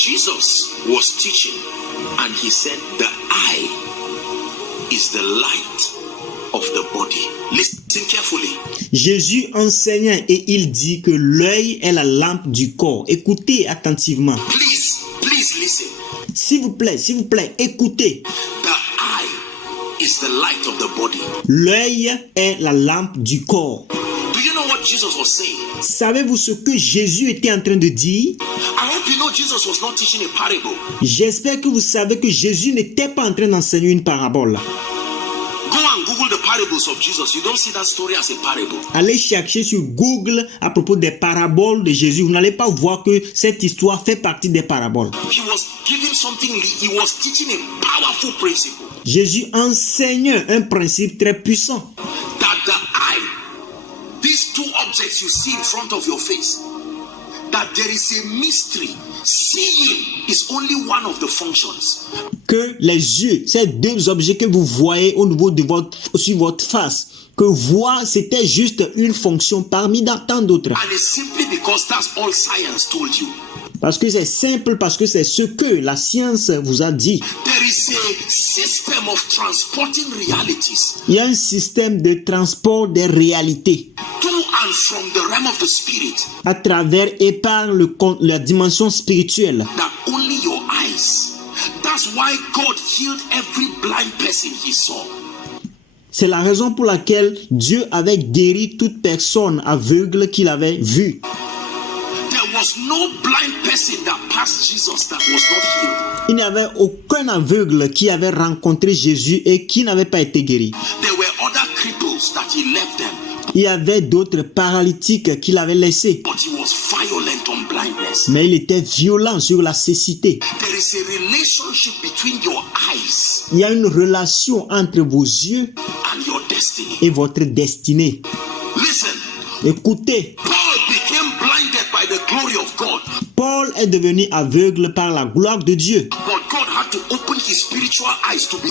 Jesus was teaching, and he said, the eye is the light of the body. Listen carefully. Jésus enseignait et il dit que l'œil est la lampe du corps. Écoutez attentivement. Please listen. S'il vous plaît, écoutez. The eye is the light of the body. L'œil est la lampe du corps. Do you know what Jesus was saying? Savez-vous ce que Jésus était en train de dire? I hope you know Jesus was not teaching a parable. J'espère que vous savez que Jésus n'était pas en train d'enseigner une parabole. Go and Google the parables of Jesus. You don't see that story as a parable. Allez chercher sur Google à propos des paraboles de Jésus. Vous n'allez pas voir que cette histoire fait partie des paraboles. He was giving something, he was teaching a powerful principle. Jésus enseigne un principe très puissant. That the eye, these two objects you see in front of your face, that there is a mystery. Seeing is only one of the functions. Que les yeux, ces deux objets que vous voyez au niveau de sur votre face, que voir c'était juste une fonction parmi tant d'autres. And it's simply because that's all science told you. Parce que c'est simple, parce que c'est ce que la science vous a dit. There is a system of transporting realities. Il y a un système de transport des réalités To and from the realm of the spirit. à travers et par la dimension spirituelle. That only your eyes. That's why God healed every blind person he saw. C'est la raison pour laquelle Dieu avait guéri toute personne aveugle qu'il avait vue. There was no blind person that passed Jesus that was not healed. Il n'y avait aucun aveugle qui avait rencontré Jésus et qui n'avait pas été guéri. There were other cripples that he left them. Il y avait d'autres paralytiques qu'il avait laissés. But he was violent on blindness. Mais il était violent sur la cécité. There is a relationship between your eyes Il y a une relation entre vos yeux and your destiny. et votre destinée. Listen, Écoutez, Paul became blinded by the glory of God. Paul est devenu aveugle par la gloire de Dieu. But God had to open his spiritual eyes to be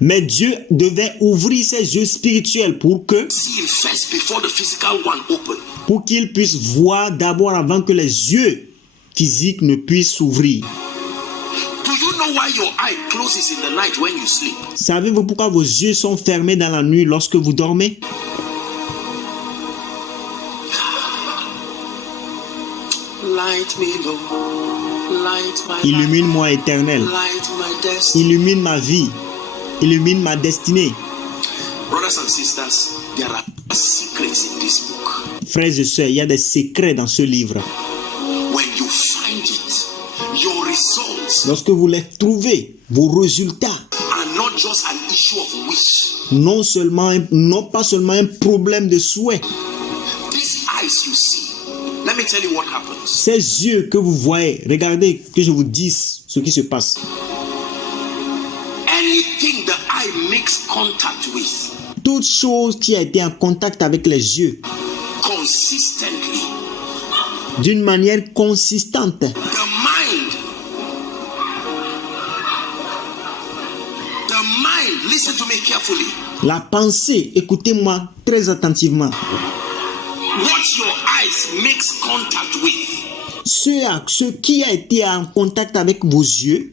Mais Dieu devait ouvrir ses yeux spirituels pour seen first before the physical one opened. qu'il puisse voir d'abord avant que les yeux physiques ne puissent s'ouvrir. Do you know why your eye closes in the night when you sleep? Savez-vous pourquoi vos yeux sont fermés dans la nuit lorsque vous dormez? Light me, Lord. Light my life. Illumine-moi, Éternel. Light my destiny. Illumine ma vie. Illumine ma destinée. Brothers and sisters, there are secrets in this book. Frères et sœurs, il y a des secrets dans ce livre. When you find it, your results Lorsque vous les trouvez, vos résultats, are not just an issue of wish. non pas seulement un problème de souhait. These eyes you see, let me tell you what happens. Ces yeux que vous voyez, regardez que je vous dise ce qui se passe. Anything the eye makes contact with Toute chose qui a été en contact avec les yeux, consistently, d'une manière consistante, the mind, listen to me carefully. la pensée, écoutez-moi très attentivement, What your eyes makes contact with, ce qui a été en contact avec vos yeux,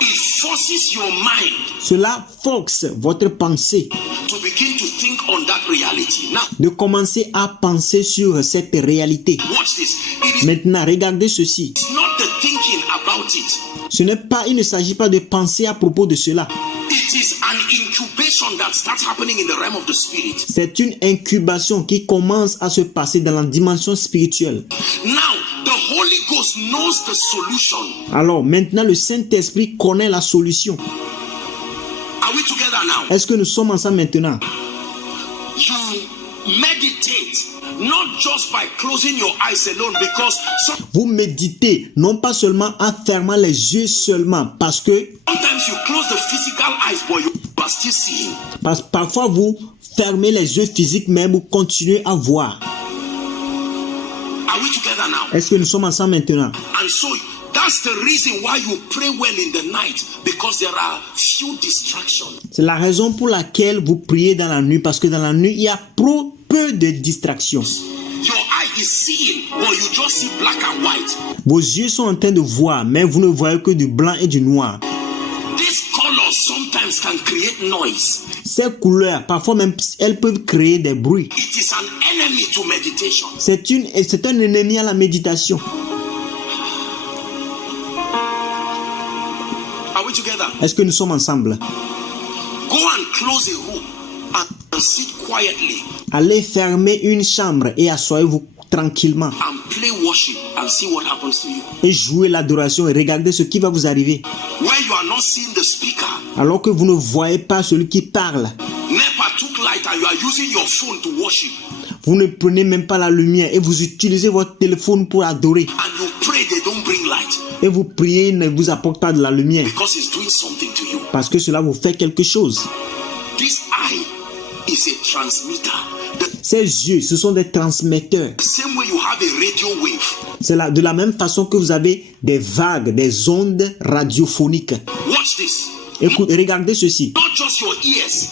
it forces your mind cela force votre pensée to begin to think on that reality. Now, de commencer à penser sur cette réalité. watch this. It is Maintenant, regardez ceci. not the thinking about it. Il ne s'agit pas de penser à propos de cela. It is an incubation that starts happening in the realm of the spirit. C'est une incubation qui commence à se passer dans la dimension spirituelle. Now, the Holy Ghost knows the solution. Alors, maintenant, le Saint-Esprit connaît la solution. Are we together now? Est-ce que nous sommes ensemble maintenant? You meditate not just by closing your eyes alone, because Vous méditez, non pas seulement en fermant les yeux seulement, parce que sometimes you close the physical eyes, but you are still seeing. parfois vous fermez les yeux physiques, mais vous continuez à voir. Are we together now? Est-ce que nous sommes ensemble maintenant? And so that's the reason why you pray well in the night, because there are few distractions. C'est la raison pour laquelle vous priez dans la nuit, parce que dans la nuit, il y a peu de distractions. Your eye is seeing, but you just see black and white. Vos yeux sont en train de voir, mais vous ne voyez que du blanc et du noir. These colors sometimes can create noise. Ces couleurs, parfois même, elles peuvent créer des bruits. It is an enemy to meditation. C'est un ennemi à la méditation. Are we together? Est-ce que nous sommes ensemble? Go and close a room and sit quietly Allez fermer une chambre et asseyez-vous tranquillement and play worship and see what happens to you. et jouez l'adoration et regardez ce qui va vous arriver. Where you are not seeing the speaker, Alors que vous ne voyez pas celui qui parle, NEPA took light and you are using your phone to worship. vous ne prenez même pas la lumière et vous utilisez votre téléphone pour adorer. And you pray they don't bring light Et vous priez, il ne vous apporte pas de la lumière because it's doing something to you. parce que cela vous fait quelque chose. This eye is a transmitter. Ces yeux, ce sont des transmetteurs. The same way you have a radio wave. C'est de la même façon que vous avez des vagues, des ondes radiophoniques. Watch this. Écoutez, regardez ceci. Not just your ears.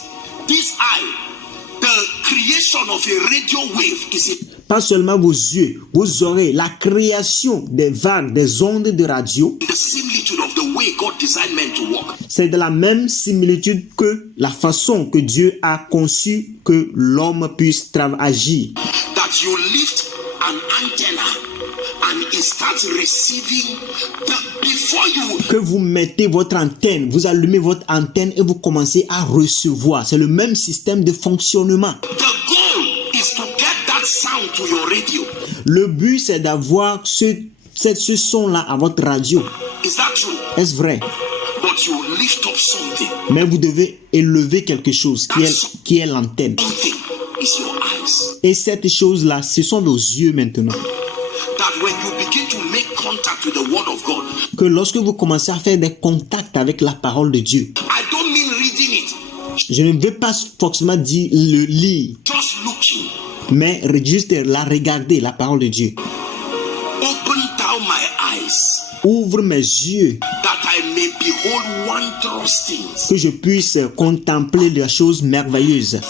This eye, the creation of a radio wave is a Pas seulement vos yeux, vos oreilles, la création des vagues, des ondes de radio, the similitude of the way God designed men to walk. c'est de la même similitude que la façon que Dieu a conçu que l'homme puisse agir. That you lift an antenna and it starts receiving before you. Que vous mettez votre antenne, vous allumez votre antenne et vous commencez à recevoir. C'est le même système de fonctionnement. The goal is to get that sound to your radio. Le but, c'est d'avoir ce son-là à votre radio. Is that true? Est-ce vrai? But you lift up something. Mais vous devez élever quelque chose qui est l'antenne. Something is your eyes. Et cette chose-là, ce sont vos yeux maintenant. That when you begin to make contact with the word of God, Que lorsque vous commencez à faire des contacts avec la parole de Dieu, I don't mean reading it, je ne veux pas forcément dire le lire, just looking. mais juste la regarder, la parole de Dieu. Open thou my eyes, Ouvre mes yeux, that I may behold wondrous things. que je puisse contempler les choses merveilleuses.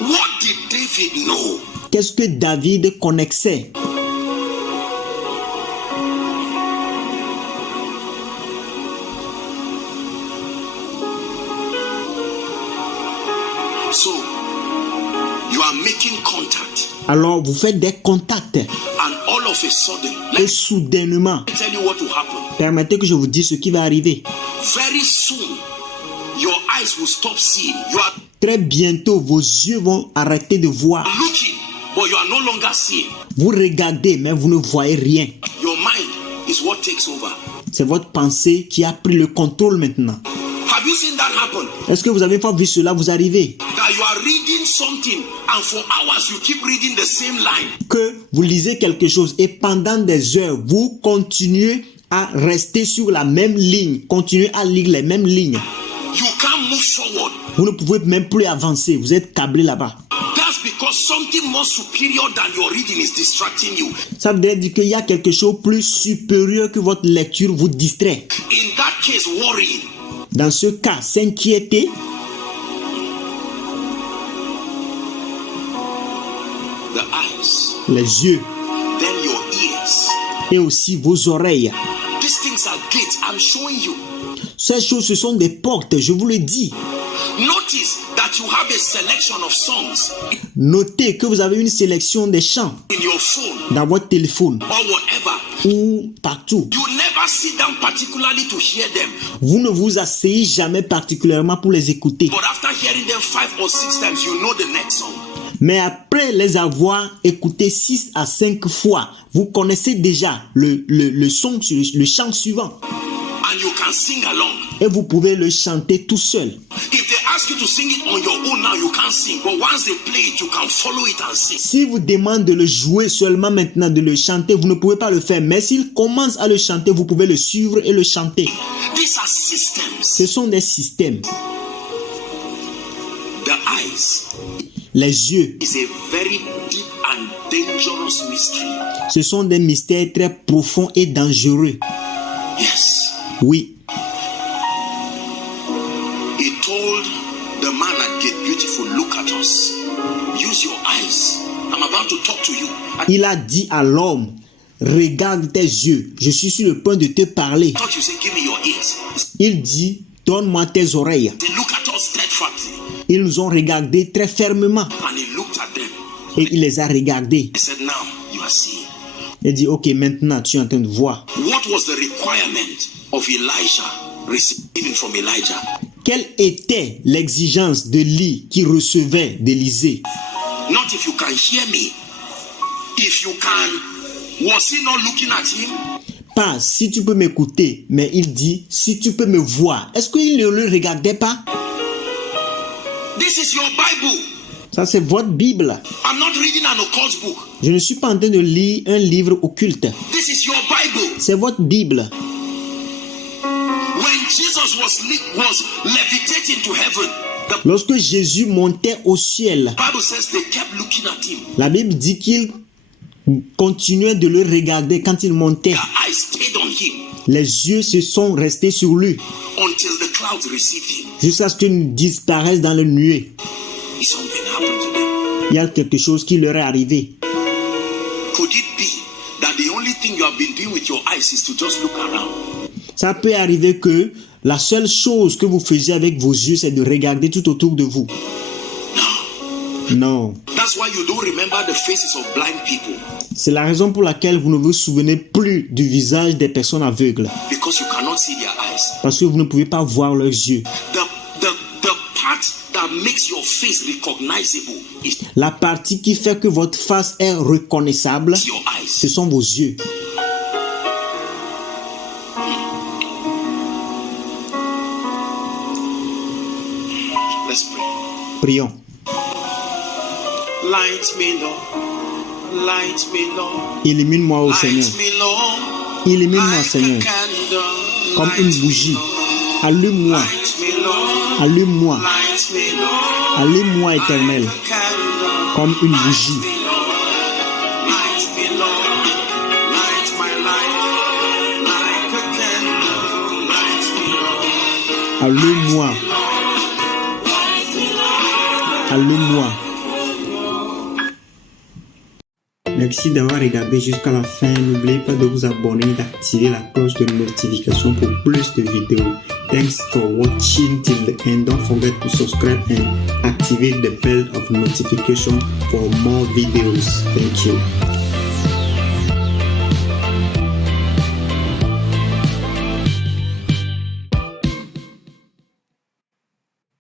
What did David know? Qu'est-ce que David connaissait? So, you are making contact, Alors vous faites des contacts and all of a sudden, et let soudainement, me tell you what will happen. permettez que je vous dise ce qui va arriver. Very soon, your eyes will stop seeing. You are Très bientôt, vos yeux vont arrêter de voir. looking, but you are no longer seeing. Vous regardez, mais vous ne voyez rien. Your mind is what takes over. C'est votre pensée qui a pris le contrôle maintenant. Have you seen that happen? Est-ce que vous avez pas vu cela vous arriver? That you are reading something and for hours you keep reading the same line. Que vous lisez quelque chose et pendant des heures, vous continuez à rester sur la même ligne, continuez à lire les mêmes lignes. You can't move forward. Vous ne pouvez même plus avancer, vous êtes câblé là-bas. That's because something more superior than your reading is distracting you. Ça veut dire qu'il y a quelque chose de plus supérieur que votre lecture vous distrait. In that case, worrying. Dans ce cas, s'inquiéter, The eyes, les yeux then your ears. et aussi vos oreilles. These things are gates. I'm showing you. Ces choses, ce sont des portes, je vous le dis. Notice that you have a selection of songs Notez que vous avez une sélection des chants in your phone dans votre téléphone or whatever. ou partout. You never sit down particularly to hear them. Vous ne vous asseyez jamais particulièrement pour les écouter. But after hearing them 5 or 6 times, you know the next song. Mais après les avoir écoutés 6 à 5 fois, vous connaissez déjà le son, le chant suivant. And you can sing along. Et vous pouvez le chanter tout seul. If they ask you to sing it on your own now, you can't sing. But once they play it, you can follow it and sing. Si vous demandez de le jouer seulement maintenant, de le chanter, vous ne pouvez pas le faire. Mais s'il commence à le chanter, vous pouvez le suivre et le chanter. These are systems. Ce sont des systèmes. The eyes Les yeux, is a very deep and dangerous mystery. ce sont des mystères très profonds et dangereux. Yes. Oui, He told the man at Gate Beautiful, look at us. Use your eyes. I'm about to talk to you. Il a dit à l'homme, regarde tes yeux, je suis sur le point de te parler. I thought you said, give me your ears. Il dit, donne-moi tes oreilles. They look at us steadfastly. Ils nous ont regardés très fermement And he looked at them. et il les a regardés. He said, now you are seeing. Il dit, ok, maintenant tu es en train de voir. What was the requirement of Elisha receiving from Elijah? Quelle était l'exigence de Élie qui recevait d'Élisée? Not if you can hear me. If you can. Was he not looking at him? Pas si tu peux m'écouter, mais il dit si tu peux me voir. Est-ce qu'il ne le regardait pas? This is your Bible. Ça c'est votre Bible. I'm not reading an occult book. Je ne suis pas en train de lire un livre occulte. This is your Bible. C'est votre Bible. When Jesus was levitating to heaven, the Lorsque Jésus montait au ciel, Bible says they kept looking at him. la Bible dit qu'il continuait de le regarder quand il montait. Their eyes stayed on him Les yeux se sont restés sur lui until the clouds received him. jusqu'à ce qu'il disparaisse dans le nuée. Something happened to them. Il y a quelque chose qui leur est arrivé. Could it be that the only thing you have been doing with your eyes is to just look around? Ça peut arriver que la seule chose que vous faisiez avec vos yeux, c'est de regarder tout autour de vous. No. Non. That's why you don't remember the faces of blind people, C'est la raison pour laquelle vous ne vous souvenez plus du visage des personnes aveugles. because you cannot see their eyes. Parce que vous ne pouvez pas voir leurs yeux. The part that makes your face recognizable is La partie qui fait que votre face est reconnaissable, your eyes. ce sont vos yeux. Let's pray. Prions. Light me, Lord. Light me, Lord. Illumine-moi, ô Seigneur. Light me, Lord. Illumine-moi, Like a Seigneur, candle. comme une Light bougie. me, Lord. Allume-moi, Light me, Lord. allume-moi, Light me, Lord. allume-moi, Éternel, Like a candle. comme une bougie. Light me, Lord. Light me, Lord. Light my life. Like a candle. Light me, Lord. Allume-moi, allume-moi. Merci d'avoir regardé jusqu'à la fin. N'oubliez pas de vous abonner et d'activer la cloche de notification pour plus de vidéos. Thanks for watching till the end. Don't forget to subscribe and activate the bell of notification for more videos. Thank you.